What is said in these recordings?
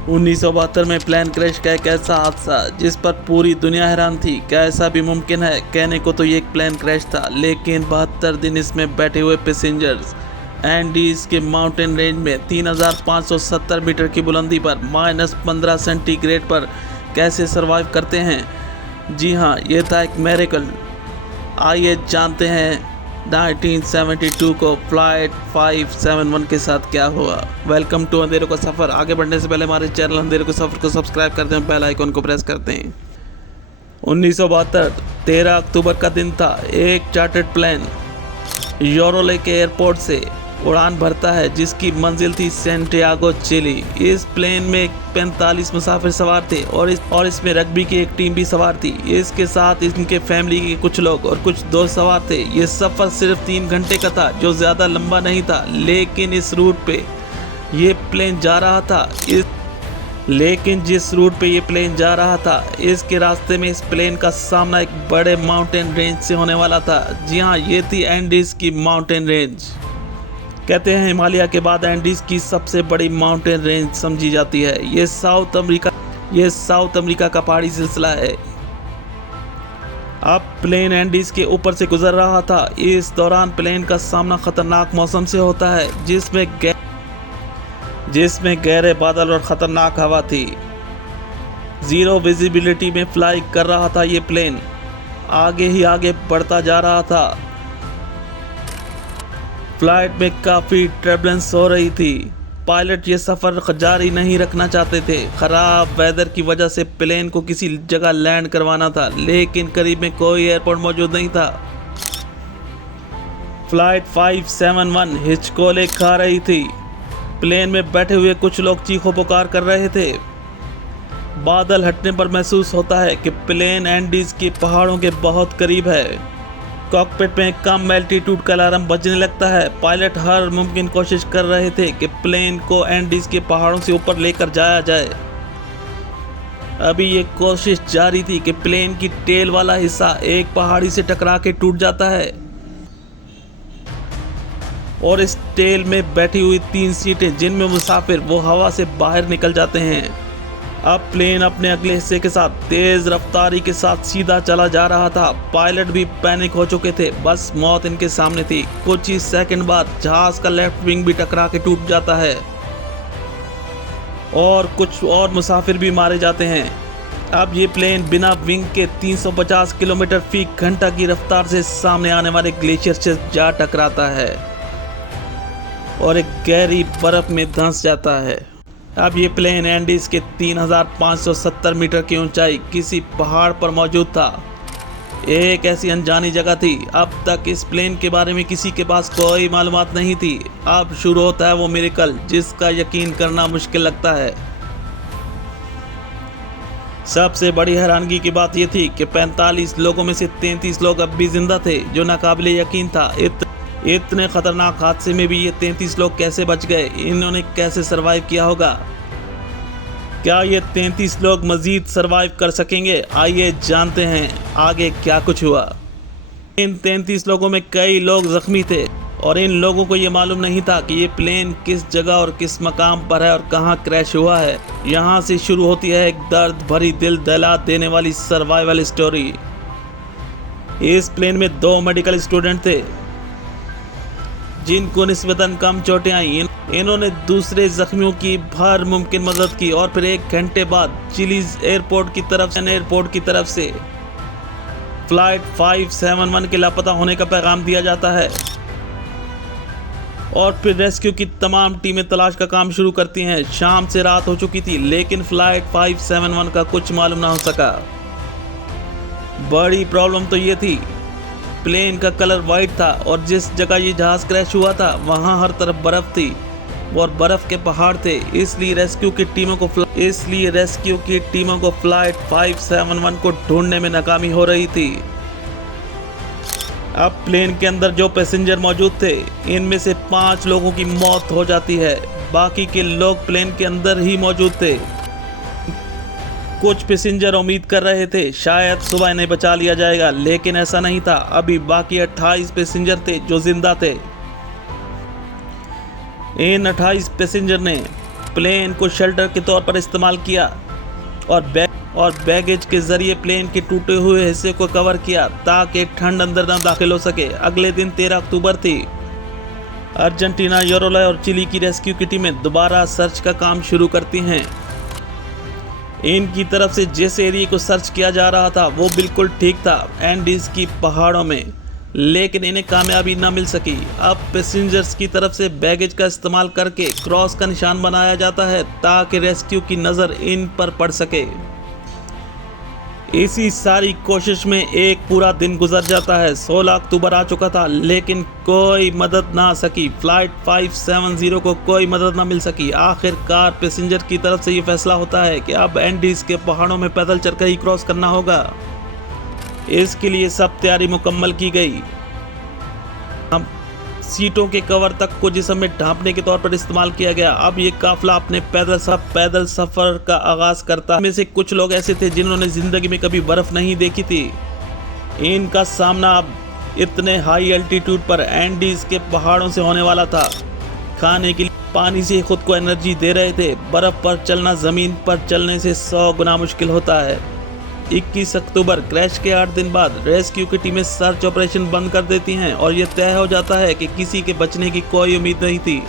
1972 में plane crash का एक ऐसा हादसा जिस पर पूरी दुनिया हैरान थी। क्या ऐसा भी मुमकिन है? कहने को तो ये एक प्लेन क्रैश था, लेकिन 72 दिन इसमें बैठे हुए पैसेंजर्स एंडीज के माउंटेन रेंज में 3570 मीटर की बुलंदी पर -15 सेंटीग्रेड पर कैसे सरवाइव करते हैं। जी हाँ, ये था एक मेरेकल। आइए जानते हैं 1972 को फ्लाइट 571 के साथ क्या हुआ। वेलकम टू अंधेरों का सफ़र। आगे बढ़ने से पहले हमारे चैनल अंधेरों के सफ़र को सब्सक्राइब करते हैं, बेल आइकन को प्रेस करते हैं। 1972 13 अक्टूबर का दिन था। एक चार्टर्ड प्लेन यूरोलेक एयरपोर्ट से उड़ान भरता है जिसकी मंजिल थी सैंटियागो, चिली। इस प्लेन में 45 मुसाफिर सवार थे और इसमें रग्बी की एक टीम भी सवार थी। इसके साथ इनके फैमिली के कुछ लोग और कुछ दोस्त सवार थे। ये सफ़र सिर्फ 3 घंटे का था, जो ज़्यादा लंबा नहीं था, लेकिन इस रूट पे ये प्लेन जा रहा था जिस रूट पे ये प्लेन जा रहा था, इसके रास्ते में इस प्लेन का सामना एक बड़े माउंटेन रेंज से होने वाला था। जी हाँ, ये थी एंडीज की माउंटेन रेंज। कहते हैं हिमालय के बाद एंडीज की सबसे बड़ी माउंटेन रेंज समझी जाती है। ये साउथ अमेरिका का पहाड़ी सिलसिला है। अब प्लेन एंडीज के ऊपर से गुजर रहा था। इस दौरान प्लेन का सामना खतरनाक मौसम से होता है, जिसमें गहरे बादल और खतरनाक हवा थी। जीरो विजिबिलिटी में फ्लाई कर रहा था ये प्लेन। आगे ही आगे बढ़ता जा रहा था। फ्लाइट में काफ़ी टर्बुलेंस हो रही थी। पायलट ये सफ़र जारी नहीं रखना चाहते थे। ख़राब वेदर की वजह से प्लेन को किसी जगह लैंड करवाना था, लेकिन करीब में कोई एयरपोर्ट मौजूद नहीं था। फ्लाइट 571 हिचकोले खा रही थी। प्लेन में बैठे हुए कुछ लोग चीखों पुकार कर रहे थे। बादल हटने पर महसूस होता है कि प्लेन एंडीज के पहाड़ों के बहुत करीब है। कॉकपिट में कम एल्टीट्यूड का अलार्म बजने लगता है। पायलट हर मुमकिन कोशिश कर रहे थे कि प्लेन को एंडीज के पहाड़ों से ऊपर लेकर जाया जाए। अभी ये कोशिश जारी थी कि प्लेन की टेल वाला हिस्सा एक पहाड़ी से टकरा के टूट जाता है और इस टेल में बैठी हुई 3 सीटें जिनमें मुसाफिर वो हवा से बाहर निकल जाते हैं। अब प्लेन अपने अगले हिस्से के साथ तेज रफ्तारी के साथ सीधा चला जा रहा था। पायलट भी पैनिक हो चुके थे, बस मौत इनके सामने थी। कुछ ही सेकंड बाद जहाज का लेफ्ट विंग भी टकरा के टूट जाता है और कुछ और मुसाफिर भी मारे जाते हैं। अब ये प्लेन बिना विंग के 350 किलोमीटर फी घंटा की रफ्तार से सामने आने वाले ग्लेशियर से जा टकराता है और एक गहरी बर्फ में धंस जाता है। अब ये प्लेन एंडीज के 3570 मीटर की ऊंचाई किसी पहाड़ पर मौजूद था। एक ऐसी अनजानी जगह थी। अब तक इस प्लेन के बारे में किसी के पास कोई मालूमात नहीं थी। अब शुरू होता है वो मिरेकल जिसका यकीन करना मुश्किल लगता है। सबसे बड़ी हैरानगी की बात यह थी कि 45 लोगों में से 33 लोग अब भी जिंदा थे, जो नाकाबिले यकीन था। इतने खतरनाक हादसे में भी ये 33 लोग कैसे बच गए? इन्होंने कैसे सरवाइव किया होगा? क्या ये 33 लोग मजीद सरवाइव कर सकेंगे? आइए जानते हैं आगे क्या कुछ हुआ। इन 33 लोगों में कई लोग जख्मी थे और इन लोगों को ये मालूम नहीं था कि ये प्लेन किस जगह और किस मकाम पर है और कहाँ क्रैश हुआ है। यहाँ से शुरू होती है एक दर्द भरी, दिल दहला देने वाली सर्वाइवल स्टोरी। इस प्लेन में 2 मेडिकल स्टूडेंट थे जिनको निस्बतन कम चोटें आईं। इन्होंने दूसरे जख्मियों की हर मुमकिन मदद की और फिर 1 घंटे बाद चिलीज एयरपोर्ट की तरफ से फ्लाइट 571 के लापता होने का पैगाम दिया जाता है और फिर रेस्क्यू की तमाम टीमें तलाश का काम शुरू करती हैं। शाम से रात हो चुकी थी, लेकिन फ्लाइट 571 का कुछ मालूम ना हो सका। बड़ी प्रॉब्लम तो ये थी, प्लेन का कलर वाइट था और जिस जगह ये जहाज क्रैश हुआ था वहाँ हर तरफ बर्फ थी और बर्फ के पहाड़ थे। इसलिए रेस्क्यू की टीमों को फ्लाइट 571 को ढूंढने में नाकामी हो रही थी। अब प्लेन के अंदर जो पैसेंजर मौजूद थे, इनमें से 5 लोगों की मौत हो जाती है। बाकी के लोग प्लेन के अंदर ही मौजूद थे। कुछ पैसेंजर उम्मीद कर रहे थे शायद सुबह इन्हें बचा लिया जाएगा, लेकिन ऐसा नहीं था। अभी बाकी 28 पैसेंजर थे जो जिंदा थे। इन 28 पैसेंजर ने प्लेन को शेल्टर के तौर पर इस्तेमाल किया और बैगेज के जरिए प्लेन के टूटे हुए हिस्से को कवर किया ताकि ठंड अंदर न दाखिल हो सके। अगले दिन 13 अक्टूबर थी। अर्जेंटीना, यूरुग्वे और चिली की रेस्क्यू की टीमें दोबारा सर्च का काम शुरू करती हैं। इनकी तरफ से जिस एरिया को सर्च किया जा रहा था वो बिल्कुल ठीक था, एंडीज की पहाड़ों में, लेकिन इन्हें कामयाबी न मिल सकी। अब पैसेंजर्स की तरफ से बैगेज का इस्तेमाल करके क्रॉस का निशान बनाया जाता है ताकि रेस्क्यू की नज़र इन पर पड़ सके। इसी सारी कोशिश में एक पूरा दिन गुजर जाता है। 16 अक्टूबर आ चुका था लेकिन कोई मदद ना आ सकी। फ्लाइट 570 को कोई मदद ना मिल सकी। आखिरकार पैसेंजर की तरफ से ये फैसला होता है कि अब एंडीज के पहाड़ों में पैदल चलकर ही क्रॉस करना होगा। इसके लिए सब तैयारी मुकम्मल की गई। हम सीटों के कवर तक को जिस्म में ढांपने के तौर पर इस्तेमाल किया गया। अब ये काफिला अपने पैदल सफर का आगाज करता। में से कुछ लोग ऐसे थे जिन्होंने जिंदगी में कभी बर्फ नहीं देखी थी। इनका सामना अब इतने हाई एल्टीट्यूड पर एंडीज के पहाड़ों से होने वाला था। खाने के लिए पानी से खुद को एनर्जी दे रहे थे। बर्फ पर चलना जमीन पर चलने से 100 गुना मुश्किल होता है। 21 अक्टूबर क्रैश के 8 दिन बाद रेस्क्यू की टीमें सर्च ऑपरेशन बंद कर देती हैं और यह तय हो जाता है कि किसी के बचने की कोई उम्मीद नहीं थी।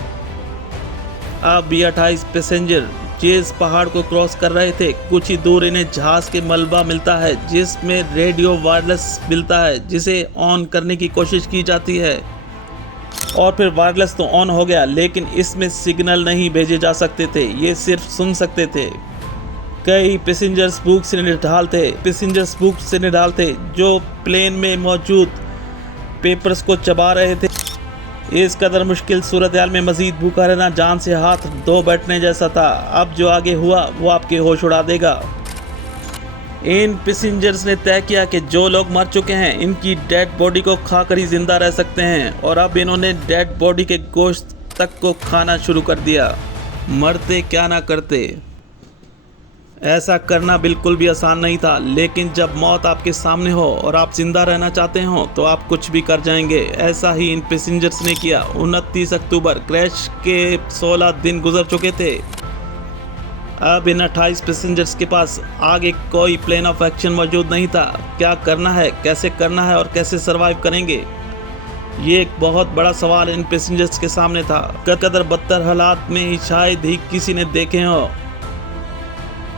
अब ये 28 पैसेंजर जिस पहाड़ को क्रॉस कर रहे थे, कुछ ही दूर इन्हें जहाज के मलबा मिलता है जिसमें रेडियो वायरलेस मिलता है, जिसे ऑन करने की कोशिश की जाती है। और फिर वायरलेस तो ऑन हो गया लेकिन इसमें सिग्नल नहीं भेजे जा सकते थे, ये सिर्फ सुन सकते थे। कई पैसेंजर्स भूख से निढाल थे जो प्लेन में मौजूद पेपर्स को चबा रहे थे। इस कदर मुश्किल सूरत हाल में मजीद भूखा रहना जान से हाथ धो बैठने जैसा था। अब जो आगे हुआ वो आपके होश उड़ा देगा। इन पैसेंजर्स ने तय किया कि जो लोग मर चुके हैं इनकी डेड बॉडी को खाकर ही जिंदा रह सकते हैं, और अब इन्होंने डेड बॉडी के गोश्त तक को खाना शुरू कर दिया। मरते क्या ना करते। ऐसा करना बिल्कुल भी आसान नहीं था, लेकिन जब मौत आपके सामने हो और आप जिंदा रहना चाहते हो तो आप कुछ भी कर जाएंगे। ऐसा ही इन पैसेंजर्स ने किया। 29 अक्टूबर क्रैश के 16 दिन गुजर चुके थे। अब इन 28 पैसेंजर्स के पास आगे कोई प्लान ऑफ एक्शन मौजूद नहीं था। क्या करना है, कैसे करना है और कैसे सरवाइव करेंगे, ये एक बहुत बड़ा सवाल इन पैसेंजर्स के सामने था। कदर बदतर हालात में ही शायद ही किसी ने देखे हो।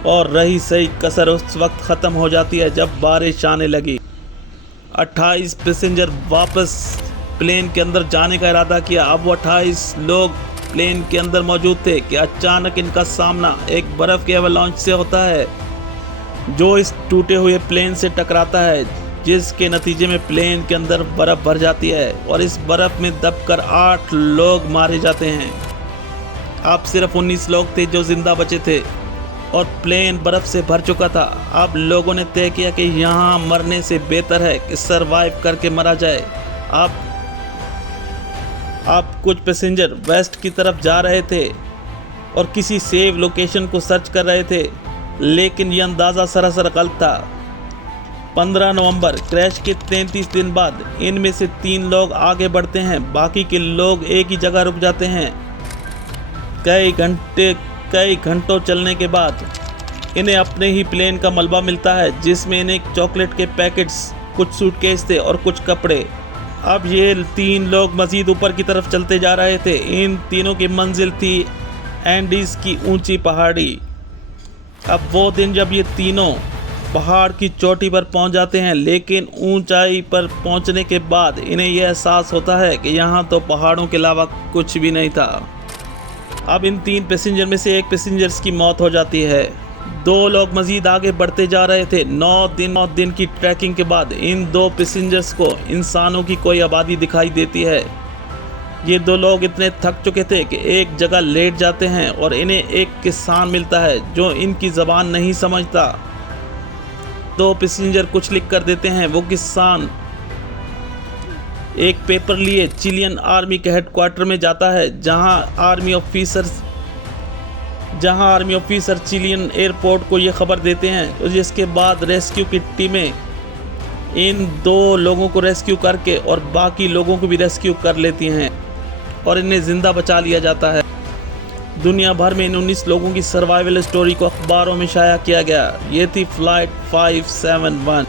और रही सही कसर उस वक्त ख़त्म हो जाती है जब बारिश आने लगी। 28 पैसेंजर वापस प्लेन के अंदर जाने का इरादा किया। अब वो 28 लोग प्लेन के अंदर मौजूद थे कि अचानक इनका सामना एक बर्फ़ के एवलांच से होता है जो इस टूटे हुए प्लेन से टकराता है, जिसके नतीजे में प्लेन के अंदर बर्फ़ भर जाती है और इस बर्फ़ में दबकर 8 लोग मारे जाते हैं। अब सिर्फ 19 लोग थे जो जिंदा बचे थे और प्लेन बर्फ़ से भर चुका था। अब लोगों ने तय किया कि यहाँ मरने से बेहतर है कि सरवाइव करके मरा जाए। अब कुछ पैसेंजर वेस्ट की तरफ जा रहे थे और किसी सेफ लोकेशन को सर्च कर रहे थे, लेकिन यह अंदाज़ा सरासर गलत था। 15 नवंबर क्रैश के 33 दिन बाद इनमें से 3 लोग आगे बढ़ते हैं, बाकी के लोग एक ही जगह रुक जाते हैं। कई घंटों चलने के बाद इन्हें अपने ही प्लेन का मलबा मिलता है जिसमें इन्हें चॉकलेट के पैकेट्स, कुछ सूटकेस थे और कुछ कपड़े। अब ये 3 लोग मज़ीद ऊपर की तरफ चलते जा रहे थे। इन तीनों की मंजिल थी एंडीज़ की ऊंची पहाड़ी। अब वो दिन जब ये तीनों पहाड़ की चोटी पर पहुंच जाते हैं, लेकिन ऊंचाई पर पहुंचने के बाद इन्हें यह एहसास होता है कि यहाँ तो पहाड़ों के अलावा कुछ भी नहीं था। अब इन 3 पैसेंजर में से एक पैसेंजर्स की मौत हो जाती है। 2 लोग मज़ीद आगे बढ़ते जा रहे थे। 9 दिन की ट्रैकिंग के बाद इन 2 पैसेंजर्स को इंसानों की कोई आबादी दिखाई देती है। ये 2 लोग इतने थक चुके थे कि एक जगह लेट जाते हैं और इन्हें एक किसान मिलता है जो इनकी ज़बान नहीं समझता। 2 पैसेंजर कुछ लिख कर देते हैं। वो किसान एक पेपर लिए चिलियन आर्मी के हेडक्वार्टर में जाता है, जहां आर्मी ऑफिसर चिलियन एयरपोर्ट को ये खबर देते हैं, जिसके बाद रेस्क्यू की टीमें इन 2 लोगों को रेस्क्यू करके और बाकी लोगों को भी रेस्क्यू कर लेती हैं और इन्हें ज़िंदा बचा लिया जाता है। दुनिया भर में इन 19 लोगों की सर्वाइवल स्टोरी को अखबारों में शाया किया गया। ये थी फ्लाइट 571।